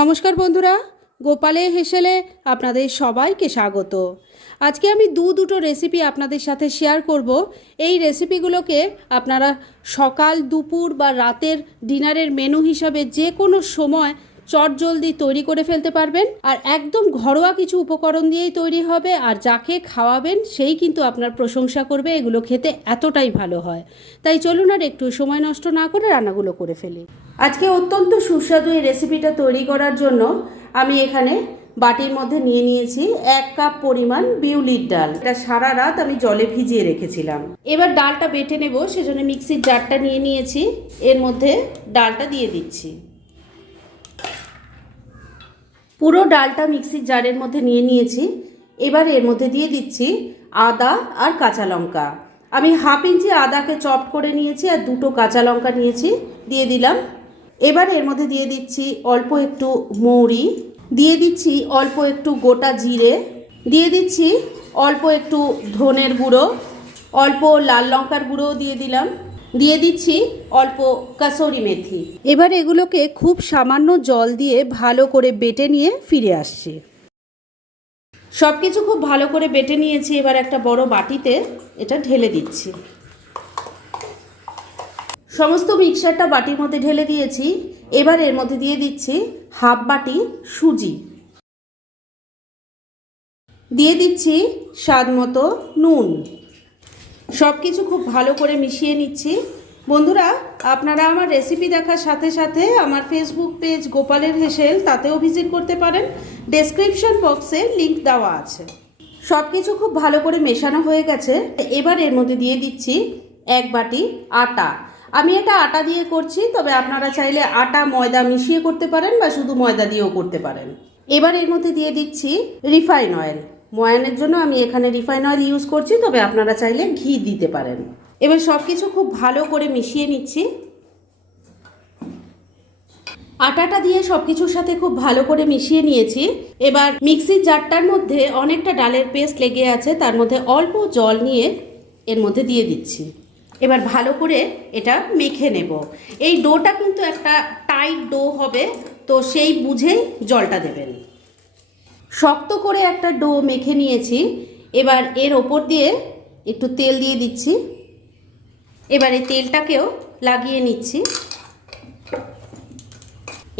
নমস্কার বন্ধুরা, গোপালে হেসেলে আপনাদের সবাইকে স্বাগত। আজকে আমি দু দুটো রেসিপি আপনাদের সাথে শেয়ার করব। এই রেসিপিগুলোকে আপনারা সকাল, দুপুর বা রাতের ডিনারের মেনু হিসাবে যে কোনো সময় চটজলদি তৈরি করে ফেলতে পারবেন আর একদম ঘরোয়া কিছু উপকরণ দিয়েই তৈরি হবে আর যাকে খাওয়াবেন সেই কিন্তু আপনার প্রশংসা করবে, এগুলো খেতে এতটাই ভালো হয়। তাই চলুন আর একটু সময় নষ্ট না করে রান্নাগুলো করে ফেলি। আজকে অত্যন্ত সুস্বাদু এই রেসিপিটা তৈরি করার জন্য আমি এখানে বাটির মধ্যে নিয়ে নিয়েছি এক কাপ পরিমাণ বিউলির ডাল। এটা সারা রাত আমি জলে ভিজিয়ে রেখেছিলাম। এবার ডালটা বেটে নেব, সেজন্য মিক্সির জারটা নিয়ে নিয়েছি। এর মধ্যে ডালটা দিয়ে দিচ্ছি। পুরো ডালটা মিক্সির জারের মধ্যে নিয়ে নিয়েছি। এবার এর মধ্যে দিয়ে দিচ্ছি আদা আর কাঁচা লঙ্কা। আমি হাফ ইঞ্চি আদাকে চপ করে নিয়েছি আর দুটো কাঁচা লঙ্কা নিয়েছি, দিয়ে দিলাম। এবার এর মধ্যে দিয়ে দিচ্ছি অল্প একটু মৌরি, দিয়ে দিচ্ছি অল্প একটু গোটা জিরে, দিয়ে দিচ্ছি অল্প একটু ধনের গুঁড়ো, অল্প লাল লঙ্কার গুঁড়োও দিয়ে দিলাম। দিয়ে দিচ্ছি অল্প কাসৌরি মেথি। এবার এগুলোকে খুব সামান্য জল দিয়ে ভালো করে বেটে নিয়ে ফিরে আসছি। সব কিছু খুব ভালো করে বেটে নিয়েছি এবার একটা বড় বাটিতে এটা ঢেলে দিচ্ছি। সমস্ত মিক্সারটা বাটির মধ্যে ঢেলে দিয়েছি এবার এর মধ্যে দিয়ে দিচ্ছি হাফ বাটি সুজি। দিয়ে দিচ্ছি স্বাদ মতো নুন। সব কিছু খুব ভালো করে মিশিয়ে নিচ্ছি। বন্ধুরা, আপনারা আমার রেসিপি দেখার সাথে সাথে আমার ফেসবুক পেজ গোপালের হেসেল তাতেও ভিজিট করতে পারেন। ডেসক্রিপশন বক্সে লিংক দেওয়া আছে। সব কিছু খুব ভালো করে মেশানো হয়ে গেছে। এবার এর মধ্যে দিয়ে দিচ্ছি এক বাটি আটা। আমি এটা আটা দিয়ে করছি, তবে আপনারা চাইলে আটা, ময়দা মিশিয়ে করতে পারেন বা শুধু ময়দা দিয়েও করতে পারেন। এবার এর মধ্যে দিয়ে দিচ্ছি রিফাইন অয়েল ময়ানের জন্য আমি এখানে রিফাইন অয়েল ইউজ করছি, তবে আপনারা চাইলে ঘি দিতে পারেন। এবার সব কিছু খুব ভালো করে মিশিয়ে নিচ্ছি। আটাটা দিয়ে সব কিছুর সাথে খুব ভালো করে মিশিয়ে নিয়েছি। এবার মিক্সির জারটার মধ্যে অনেকটা ডালের পেস্ট লেগে আছে, তার মধ্যে অল্প জল নিয়ে এর মধ্যে দিয়ে দিচ্ছি। এবার ভালো করে এটা মেখে নেব। এই ডোটা কিন্তু একটা টাইট ডো হবে, তো সেই বুঝেই জলটা দেবেন। শক্ত করে একটা ডো মেখে নিয়েছি। এবার এর ওপর দিয়ে একটু তেল দিয়ে দিচ্ছি। এবারে তেলটাকেও লাগিয়ে নিচ্ছি।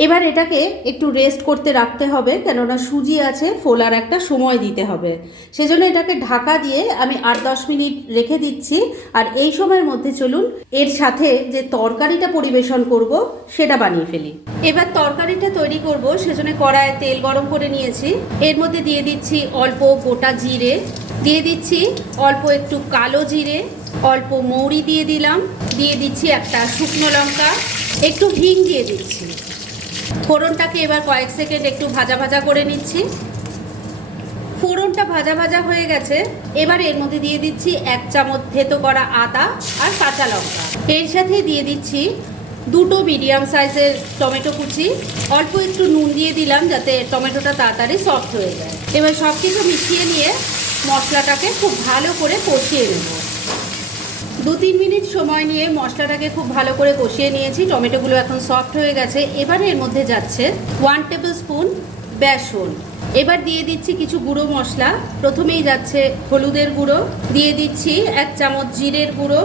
এবার এটাকে একটু রেস্ট করতে রাখতে হবে, কেননা সুজি আছে, ফোলার একটা সময় দিতে হবে। সেজন্য এটাকে ঢাকা দিয়ে আমি আট দশ মিনিট রেখে দিচ্ছি। আর এই সময়ের মধ্যে চলুন, এর সাথে যে তরকারিটা পরিবেশন করব, সেটা বানিয়ে ফেলি। এবার তরকারিটা তৈরি করব, সেজন্য কড়ায় তেল গরম করে নিয়েছি। এর মধ্যে দিয়ে দিচ্ছি অল্প গোটা জিরে, দিয়ে দিচ্ছি অল্প একটু কালো জিরে, অল্প মৌরি দিয়ে দিলাম, দিয়ে দিচ্ছি একটা শুকনো লঙ্কা, একটু হিং দিয়ে দিচ্ছি। ফোড়নটাকে এবার কয়েক সেকেন্ড একটু ভাজা ভাজা করে নিচ্ছি। ফোড়নটা ভাজা ভাজা হয়ে গেছে। এবার এর মধ্যে দিয়ে দিচ্ছি এক চামচ থেতো করা আদা আর কাঁচা লঙ্কা। এর সাথে দিয়ে দিচ্ছি দুটো মিডিয়াম সাইজের টমেটো কুচি। অল্প একটু নুন দিয়ে দিলাম যাতে টমেটোটা তাড়াতাড়ি সফট হয়ে যায়। এবার সব কিছু মিশিয়ে নিয়ে মশলাটাকে খুব ভালো করে কষিয়ে নেব। দু তিন মিনিট সময় নিয়ে মশলাটাকে খুব ভালো করে কষিয়ে নিয়েছি। টমেটোগুলো এখন সফট হয়ে গেছে। এবার এর মধ্যে যাচ্ছে ওয়ান টেবিল স্পুন বেসন। এবার দিয়ে দিচ্ছি কিছু গুঁড়ো মশলা। প্রথমেই যাচ্ছে হলুদের গুঁড়ো। দিয়ে দিচ্ছি এক চামচ জিরের গুঁড়ো,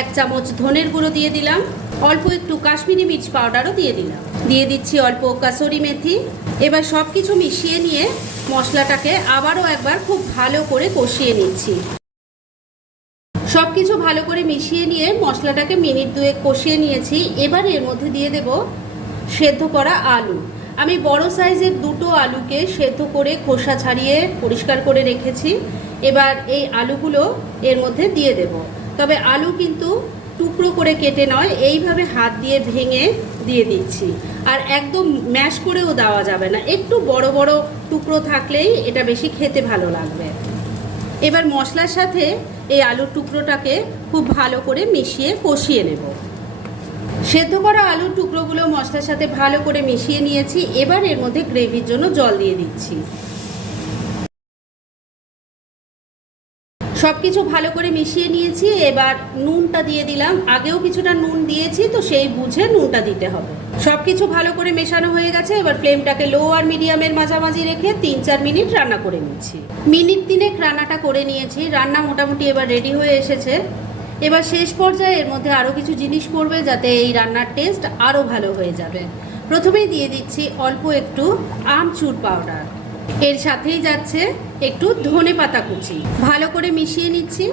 এক চামচ ধনের গুঁড়ো দিয়ে দিলাম। অল্প একটু কাশ্মীরি মির্চ পাউডারও দিয়ে দিলাম। দিয়ে দিচ্ছি অল্প কাসুরি মেথি। এবার সব কিছু মিশিয়ে নিয়ে মশলাটাকে আবারও একবার খুব ভালো করে কষিয়ে নিচ্ছি। সব কিছু ভালো করে মিশিয়ে নিয়ে মশলাটাকে মিনিট দুয়েক কষিয়ে নিয়েছি। এবার এর মধ্যে দিয়ে দেব সেদ্ধ করা আলু। আমি বড় সাইজের দুটো আলুকে সেদ্ধ করে খোসা ছাড়িয়ে পরিষ্কার করে রেখেছি। এবার এই আলুগুলো এর মধ্যে দিয়ে দেব। তবে আলু কিন্তু টুকরো করে কেটে নয়, এইভাবে হাত দিয়ে ভেঙে দিয়ে দিচ্ছি। আর একদম ম্যাশ করেও দেওয়া যাবে না। একটু বড় বড় টুকরো থাকলেই এটা বেশি খেতে ভালো লাগবে। এবার মশলার সাথে এই আলুর টুকরোটাকে খুব ভালো করে মিশিয়ে কষিয়ে নেব। সেদ্ধ করা আলুর টুকরোগুলো মশলার সাথে ভালো করে মিশিয়ে নিয়েছি। এবার এর মধ্যে গ্রেভির জন্য জল দিয়ে দিচ্ছি। সব কিছু ভালো করে মিশিয়ে নিয়েছি। এবার নুনটা দিয়ে দিলাম। আগেও কিছুটা নুন দিয়েছি, তো সেই বুঝে নুনটা দিতে হবে। সব কিছু ভালো করে মেশানো হয়ে গেছে, এবার ফ্লেমটাকে লো আর মিডিয়ামের মাঝামাঝি রেখে তিন চার মিনিট রান্না করে নিচ্ছি। মিনিট তিনেক রান্নাটা করে নিয়েছি, রান্না মোটামুটি এবার রেডি হয়ে এসেছে। এবার শেষ পর্যায়ে এর মধ্যে আরও কিছু জিনিস পড়বে যাতে এই রান্নার টেস্ট আরও ভালো হয়ে যাবে। প্রথমেই দিয়ে দিচ্ছি অল্প একটু আমচুর পাউডার এর সাথেই যাচ্ছে একটু ধনে পাতা কুচি। ভালো করে মিশিয়ে নিচ্ছি।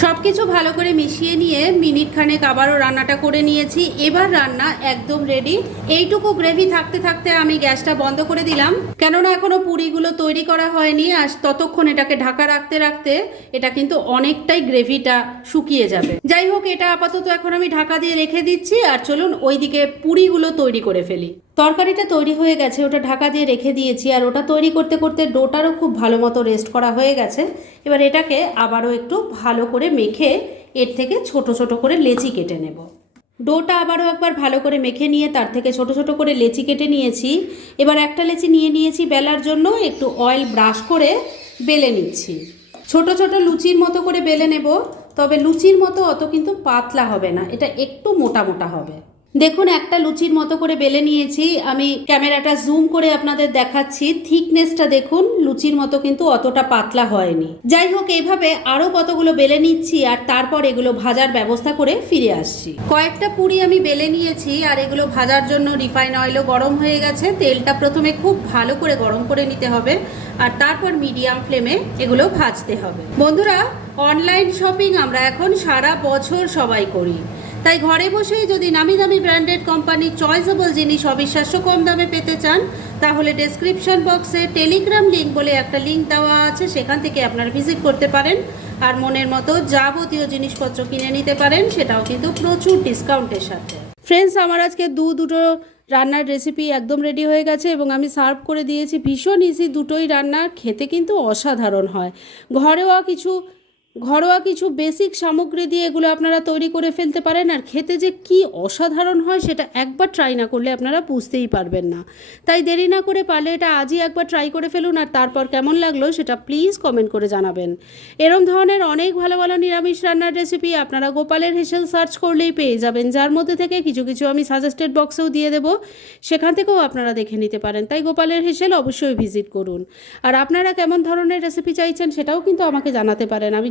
সব কিছু ভালো করে মিশিয়ে নিয়ে মিনিট খানেক আবারও রান্নাটা করে নিয়েছি। এবার রান্না একদম রেডি এইটুকু গ্রেভি থাকতে থাকতে আমি গ্যাসটা বন্ধ করে দিলাম। কেননা এখনও পুরিগুলো তৈরি করা হয়নি, আর ততক্ষণ এটাকে ঢাকা রাখতে রাখতে এটা কিন্তু অনেকটাই গ্রেভিটা শুকিয়ে যাবে। যাই হোক, এটা আপাতত এখন আমি ঢাকা দিয়ে রেখে দিচ্ছি, আর চলুন ওইদিকে পুরিগুলো তৈরি করে ফেলি। তরকারিটা তৈরি হয়ে গেছে, ওটা ঢাকা দিয়ে রেখে দিয়েছি আর ওটা তৈরি করতে করতে ডোটারও খুব ভালো মতো রেস্ট করা হয়ে গেছে। এবার এটাকে আবারও একটু ভালো করে মেখে এর থেকে ছোট ছোট করে লেচি কেটে নেব। ডোটা আবারও একবার ভালো করে মেখে নিয়ে তার থেকে ছোট ছোট করে লেচি কেটে নিয়েছি। এবার একটা লেচি নিয়ে নিয়েছি বেলার জন্য, একটু অয়েল ব্রাশ করে বেলে নিচ্ছি। ছোট ছোট লুচির মতো করে বেলে নেব, তবে লুচির মতো অত কিন্তু পাতলা হবে না, এটা একটু মোটা মোটা হবে। দেখুন, একটা লুচির মতো করে বেলে নিয়েছি। আমি ক্যামেরাটা জুম করে আপনাদের দেখাচ্ছি। থিকনেসটা দেখুন, লুচির মতো কিন্তু অতটা পাতলা হয়নি। যাই হোক এইভাবে আরও কতগুলো বেলে নিচ্ছি আর তারপর এগুলো ভাজার ব্যবস্থা করে ফিরে আসছি। কয়েকটা পুরি আমি বেলে নিয়েছি আর এগুলো ভাজার জন্য রিফাইন অয়েলও গরম হয়ে গেছে। তেলটা প্রথমে খুব ভালো করে গরম করে নিতে হবে আর তারপর মিডিয়াম ফ্লেমে এগুলো ভাজতে হবে। বন্ধুরা অনলাইন শপিং আমরা এখন সারা বছর সবাই করি। তাই ঘরে বসেই যদি নামি দামি ব্র্যান্ডেড কোম্পানির চয়েসেবল জিনিস অবিশ্বাস্য কম দামে পেতে চান, তাহলে ডেসক্রিপশন বক্সে টেলিগ্রাম লিঙ্ক বলে একটা লিঙ্ক দেওয়া আছে, সেখান থেকে আপনারা ভিজিট করতে পারেন। আর মনের মতো যাবতীয় জিনিসপত্র কিনে নিতে পারেন, সেটাও কিন্তু প্রচুর ডিসকাউন্টের সাথে। ফ্রেন্ডস আমার আজকে দু দুটো রান্নার রেসিপি একদম রেডি হয়ে গেছে এবং আমি সার্ভ করে দিয়েছি। ভীষণ ইজি দুটোই রান্না, খেতে কিন্তু অসাধারণ হয়। ঘরেওয়া কিছু ঘরোয়া কিছু বেসিক সামগ্রী দিয়ে এগুলো আপনারা তৈরি করে ফেলতে পারেন। আর খেতে যে কি অসাধারণ হয়, সেটা একবার ট্রাই না করলে আপনারা বুঝতেই পারবেন না। তাই দেরি না করে পারলে এটা আজই একবার ট্রাই করে ফেলুন। আর তারপর কেমন লাগল, সেটা প্লিজ কমেন্ট করে জানাবেন। এরম ধরনের অনেক ভালো ভালো নিরামিষ রান্নার রেসিপি আপনারা গোপালের হেসেল সার্চ করলেই পেয়ে যাবেন। যার মধ্যে থেকে কিছু কিছু আমি সাজেস্টেড বক্সেও দিয়ে দেবো। সেখান থেকেও আপনারা দেখে নিতে পারেন। তাই গোপালের হেসেল অবশ্যই ভিজিট করুন। আর আপনারা কেমন ধরনের রেসিপি চাইছেন, সেটাও কিন্তু আমাকে জানাতে পারেন। আমি